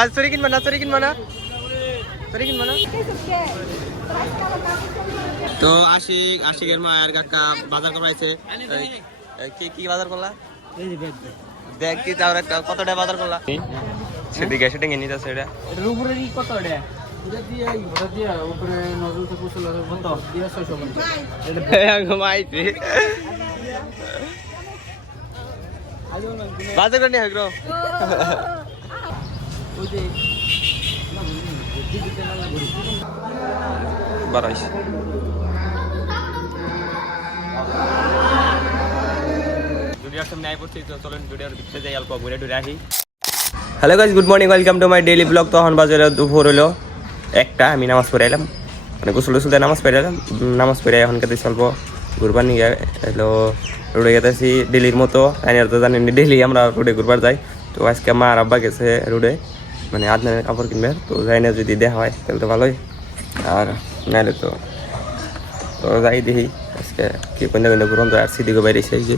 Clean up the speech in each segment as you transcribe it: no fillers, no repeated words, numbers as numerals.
আজ সরি কিনবা না সরি কিনবা না সরি কিনবা না। তো আশিকের মায়ের কাকা বাজার করাইছে। কি কি বাজার করলা? দেখ কি তার একটা কত টাকা বাজার করলা? সেদিকে শুটিং এ নিতেছে এটা। এটার উপরে কত টাকা? এটা দিয়ে ওটা দিয়ে উপরে নজরুল থেকে পুষল কত? দিয়ে 650 এটা একদম আইছে। বাজার করে নিয়ে গো। ওই যে বারাইশ ভিডিওর সামনে আই পড়ছি। তো চলুন ভিডিওর ভিতরে যাই, অল্প ঘুরে ঘুরে আসি। Hello guys, good morning, welcome to my daily blog. তখন বাজারে দুপুর হলো একটা, আমি নামাজ পড়ে এলাম, মানে গোসল টোসল দিয়ে নামাজ পড়ে এলাম। নামাজ পড়ে এখন কাছে অল্প ঘুরবার নিয়ে এলো রোডে গেতেছি ডেলির মতো। আইনার তো জানেন ডেলি আমরা রোডে ঘুরবার যাই। তো আজকে মা আর আব্বা গেছে রোডে, মানে আদনানের কাপড় কিনবে। তো যাই না, যদি দেখা হয় তাহলে তো ভালোই, আর নাহলে তো যাই দেখি আজকে কি কোন জায়গায় ঘুরন যায়। আর সিদিকে বাইরে এসে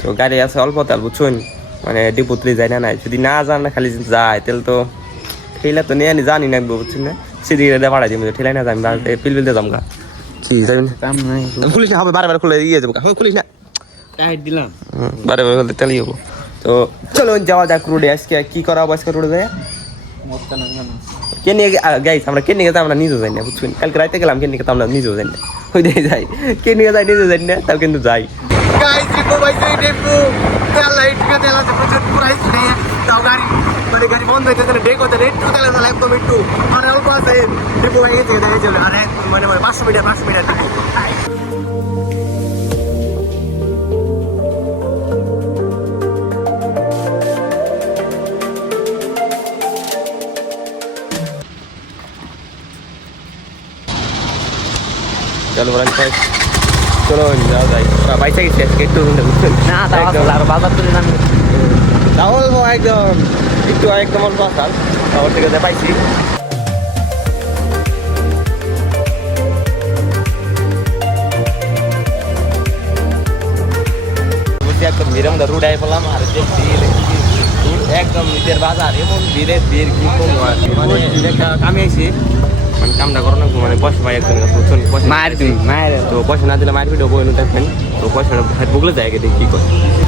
তো গাড়ি আছে অল্প, তাল বুঝছেন, মানে ডিপুতলি যায় না নাই, যদি না যান না খালি যায় তাহলে তো ঠেলা তো নিয়ে জানি না বুঝছেন না, সিদিকে দিয়ে পাঠাই দিব। ঠেলাই না যাবি বাড়িতে পিলপিল দিয়ে যাবো গা, কি যাবেন খুলিস না হবে, বারে খুলে দিয়ে যাবো, খুলিস না দিলাম বারে খুলতে তাহলেই হবো। তো চলো যাওয়া যাক রোডে। আজকে কি করা হবে আজকে রোডে যায়? কে নিয়ে গাইস, আমরা কে নিয়ে গেছে আমরা নিজেও যাই না বুঝছেন। কালকে রাইতে গেলাম, কে নিয়ে আমরা নিজেও যাই না, ওই দিয়ে যাই, কে নিয়ে যাই নিজেও যাই না, তাও কিন্তু যাই। গাইস ডিপো বাইতে ডিপো তেল লাইট কা তেল আছে প্রচুর প্রাইস নেই, তাও গাড়ি মানে গাড়ি বন্ধ হইতে গেলে ব্রেক হতে রেট তেল আছে একদম একটু মানে অল্প আছে। ডিপো হয়ে গেছে দেখা যাবে, আর মানে 500 মিটার ডিপো। চলো বলেন ভাই, চলো যাও যাই। বাইসা গেছি আজকে একটু বুঝছেন না, আর বাজার তুলে নাম তাও একদম একটু একদম অল্প আসাল তারপর থেকে পাইছি। একদম ভিড়ের মধ্যে রুড আই বললাম, আর দেখছি একদম নিজের বাজার এমন ভিড়ের ভিড় কি কম মানে কামে আইছি, মানে কামটা করো না, মানে পয়সা পাই একজন মায়ের তুমি মায়ের, তো পয়সা না দিলে মায়ের ভিডিও বই দেখবেন, তো পয়সাটা বুকলে যায় দেখি কি করে।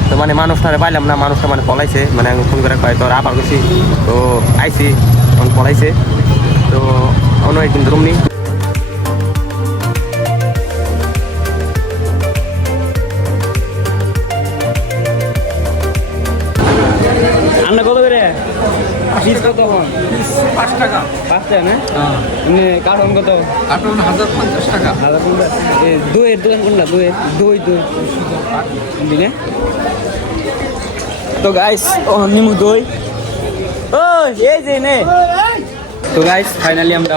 তো মানে মানুষটারে পাইলাম না, মানুষটা মানে পলাইছে, মানে আমি ফোন করে কয় তোর আবার গেছি, তো আইসি তখন পলাইছে। তো অন্য একদিন রুম নেই কত করে পিস কত? 5 টাকা 5 টাকা না? এমনি কার্টন কত? কার্টন 1050 টাকা। 1050। দইয়ের দোকান কোনটা? দই দিলে তো গাইস ও নিমু দই ও এই যে নে। তো গাইস ফাইনালি আমরা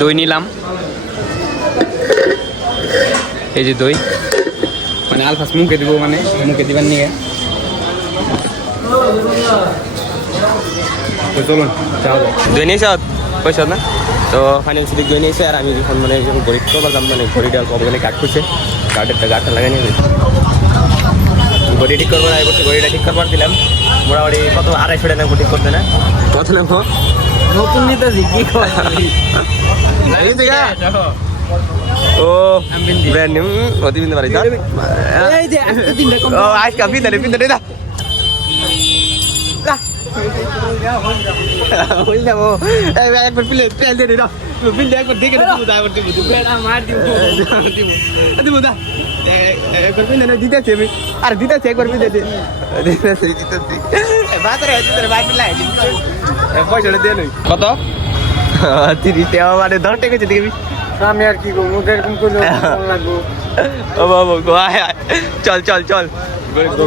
দই নিলাম, এই যে দই, মানে আলফাস মুখে দিব, মানে মুখে দিবার নিয়ে। তো চলুন দই নিয়েছে পয়সা না, তো ফাইন্যান্স দিক দই নিয়েছে। আর আমি যখন মানে যখন ঘড়ি করবার দাম, মানে ঘড়িটা অল্প ওখানে কাট করছে, গাঠটা লাগাই নিয়ে ঘড়ি ঠিক করবার আগে বলছে, ঘড়িটা ঠিক করবার দিলাম মোটামুটি কত 250 টাকা ঠিক করতে না, কত নেব নতুন নিতেছি কি ও ব্র্যান্ড নিউ অতি বিনতে পারি আজকে পিনতে না একবার পিলে তেল দিয়ে দাও, পিলে একবার দেখে দিব দা একবার পিলে না দিতেছি আমি, আর দিতেছি একবার পিলে দিতেছি পয়সাটা দিয়ে নই কত 30 টাকা, মানে 10 টাকা দেখবি আমি আর কি করবো, এরকম করলে লাগবো। ও বাবু চল চল চল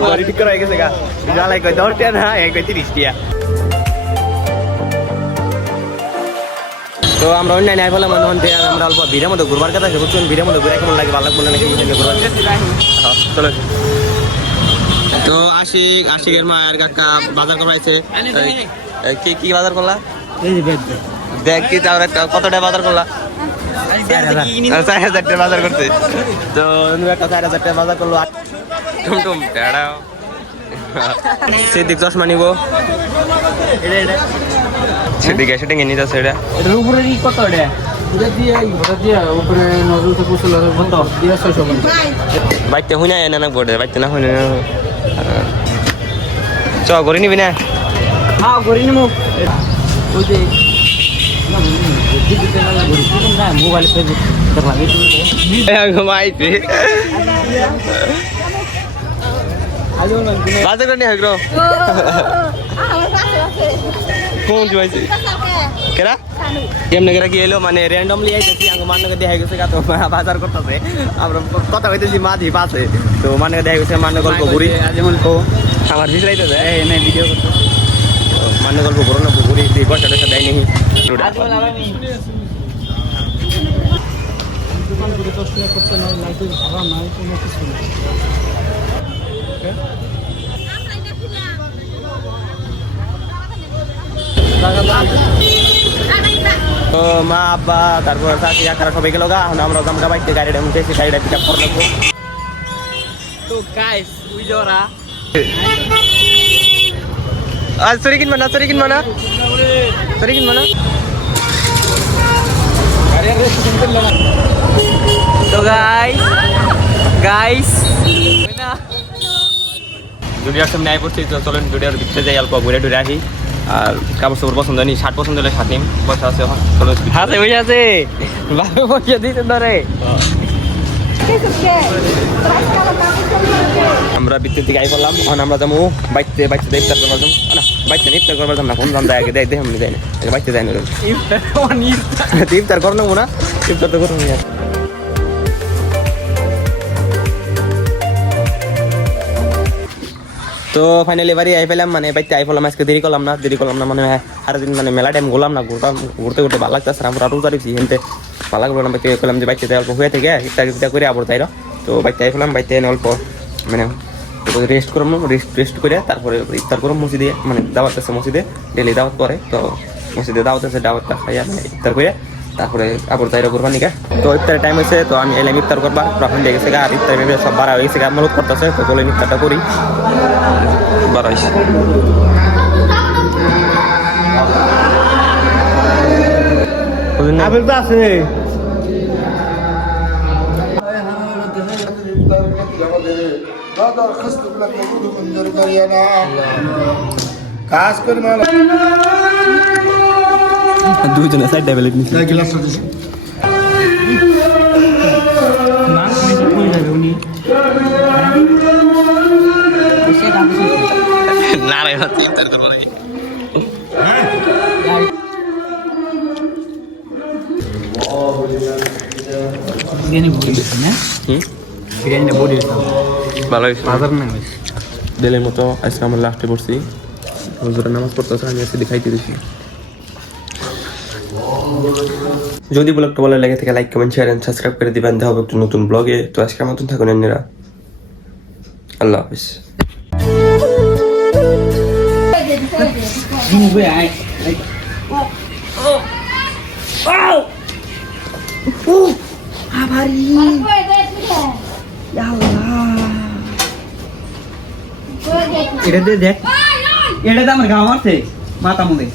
গাড়ি ঠিক করা হয়ে গেছে গা, জ্বালাই কয় 10 টাকা না, এক 30 টাকা। তো আমরা অন্যান্য আই বললাম আমরা অল্প ভিড়ের মধ্যে ঘুরবার কথা আছে বুঝছেন, ভিড়ের মধ্যে ঘুরে কেমন লাগে, ভালো লাগবে নাকি ঘুরবার। চলো তো আশিকের মায়ের কাকা বাজার করাইছে। কি কি বাজার করলা? দেখ কি তার একটা কত টাকা বাজার করলা? 4000 টাকা বাজার করছে। তো একটা 4000 টাকা বাজার করলো। টুমটুম সিদ্দিক চশমা নিব সিদ্দিক শুটিং এ নিতে আছে এটা এটার উপরে কত এটা ওটা দিয়ে উপরে নজরুল তো পুষল কত দিয়ে 600 বাইকটা হুই না না বোর্ডে বাইকটা না হুই না চ করে নিবি না হ্যাঁ করি নিমু ওই যে মোবাইল ফেসবুক ঘুমাইছি বাজে করে নিয়ে হাগরো কোন জুয়াইছি কেরা কেমনে কেরা কি এলো মানে র্যান্ডমলি আইতেছি আঙ্গ মান্নকে দেখা গেছে তো বাজার করতেছে আমরা কথা হইতেছি মাঝি পাশে তো মান্নকে দেখা গেছে মান্য গল্প ঘুরি যেমন কো আমার ভিজরাইতেছে এই না ভিডিও করতে মান্য গল্প ঘুরো না ঘুরি দিয়ে পয়সা টয়সা দেয় নি আজমল আলানি দোকান করে 10 টাকা করতে না লাইটের ভাড়া নাই কোনো কিছু না তো মা আব্বা তারপর চাচি আকারা সবাই গেল গা এখন আমরা জামগা বাইতে গাড়িটা উঠেছি গাড়িটা পিক আপ করে নেবো তো গাইস উই জরা আজ সরি কিনবা না সরি কিনবা না সরি কিনবা না তো গাইস জুডিয়ার সামনে আই পড়ছি তো চলেন জুডিয়ার ভিতরে যাই অল্প ঘুরে টুরে আসি আর কাপড় সাপড় পছন্দ হয়নি শার্ট পছন্দ হলে শার্ট নিম পয়সা আছে এখন চলো হাতে বসে আছে বাবা বসে দিতে ধরে আমরা ভিতর থেকে আই পড়লাম এখন আমরা যাবো বাইতে বাইতে ইফতার করবার যাবো না বাইতে ইফতার করবার যাবো না কোন দাম দেয় আগে দেখ দেখ আমি যাই না বাইতে যাই না ইফতার কর নেবো না ইফতার তো করবো না তো ফাইনালি এবারই আই পেলাম মানে বাইতে আই পেলাম আজকে দেরি করলাম না মানে আর দিন মানে মেলা টাইম ঘুরলাম না ঘুরতে ঘুরতে ভালো লাগতেছে আমরা আরও যাচ্ছি হেনতে ভালো লাগলো না বাইতে পেলাম যে বাইতে অল্প হয়ে থেকে ইফতার করে আবার তাই তো বাইতে আই পেলাম বাইতে অল্প মানে রেস্ট করলাম রেস্ট করে তারপরে ইফতার করলাম মসজিদে মানে দাওয়াত আছে মসজিদে ডেলি দাওয়াত করে তো মসজিদে দাওয়াত আছে দাওয়াতটা খাইয়া ইফতার করে তারপরে আবার তাইরা করবা নিকা তো ইফতারের টাইম হয়েছে তো আমি এলাম ইফতার করবা তখন দিয়ে গেছে আর ইফতার ভেবে সব বাড়া হয়ে গেছে মূলত করতেছে তো বলে ইফতারটা করি বাড়া হয়েছে আপেল তো আছে কাজ করে না দুজনে সাইড ডেভেলপ নিচ্ছে না রে ইফতার করবো নাকি ভালো হয়েছে দিলের মতো আজকে আমার লাস্টে পড়ছি হুজুরের নামাজ পড়তেছে আমি আজকে দেখাইতে দিচ্ছি যদি ব্লগটা ভালো লেগে থাকে like comment share and subscribe করে দিবেন দেখা হবে একটা নতুন ব্লগে তো আজকের মতন থাকুন এনরা আল্লাহ হাফেজ এটা দেখ এটা তো আমার গাঁও আছে মাথা মধ্যে